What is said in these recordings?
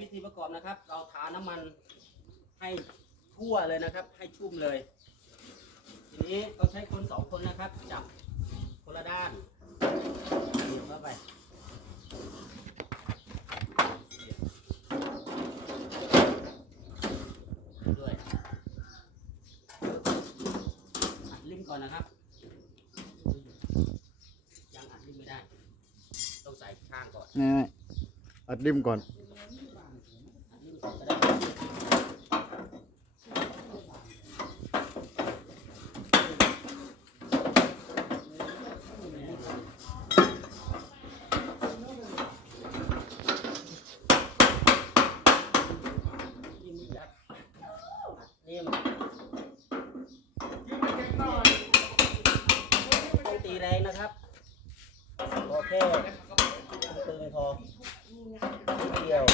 วิธีประกอบนะครับ เราทาน้ำมันให้ทั่วเลยนะครับ ให้ชุ่มเลย ทีนี้เราใช้คนสองคนนะครับ จับคนละด้านเดี๋ยวเข้าไปด้วยอัดริมก่อนนะครับ ยังอัดริมไม่ได้ ต้องใส่ข้างก่อนนี่อัดริมก่อน อัดริมก่อนก็ได้ริมยัดอัดริมต้องตีแรงนะครับ โอเคตึงพอนิดเดียว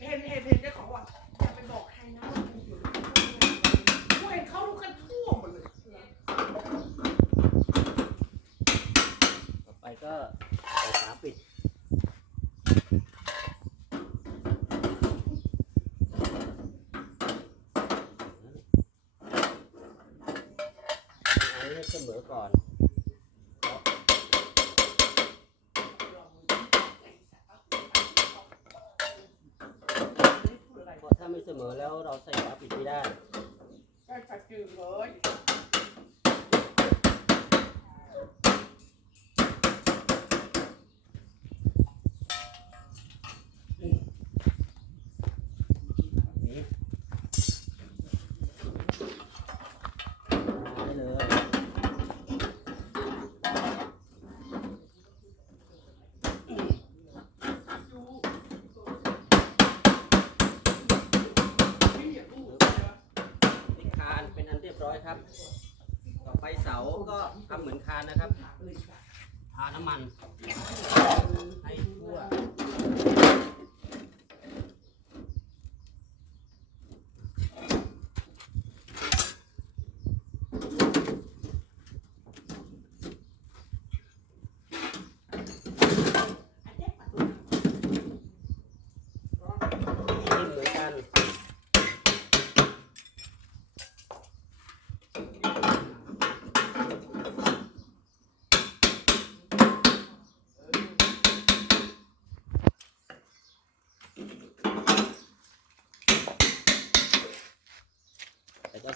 เห็นเห็นเห็นเจ้าของว่าอย่าไปบอกใครนะว่ากูอยู่กูเห็นเขารู้กันทั่วหมดเลย ต่อไปก็ใส่ฝาปิด อันนี้ ให้เสมอก่อนเพราะถ้าไม่เสมอแล้วเราใส่ปลาปิดไม่ได้ใช่ปลาจืดเลย นี้ได้เลย พี่อย่าพูด ติดคานเป็นอันเร้อยครับ ต่อไปเสาก็ทำเหมือนคานนะครับ ทาน้ำมัน ให้ทั่ว นี่เหมือนกัน แล้วก็ใ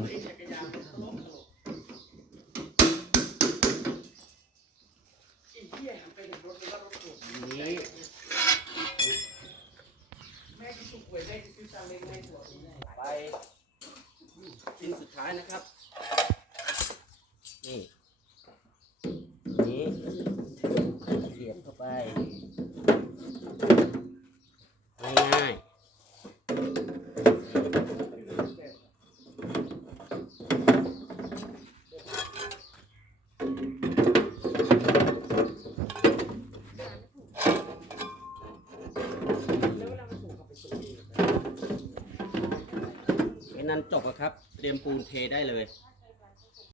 ไปเห็นรถเลยว่ารถถูกนี้แม่ที่ถูกหวยได้ซื้อซาเลงไม่หัวไปชิ้นสุดท้ายนะครับ นี่ นี้เสียบเข้าไป นั้นจบอะครับ เตรียมปูนเทได้เลย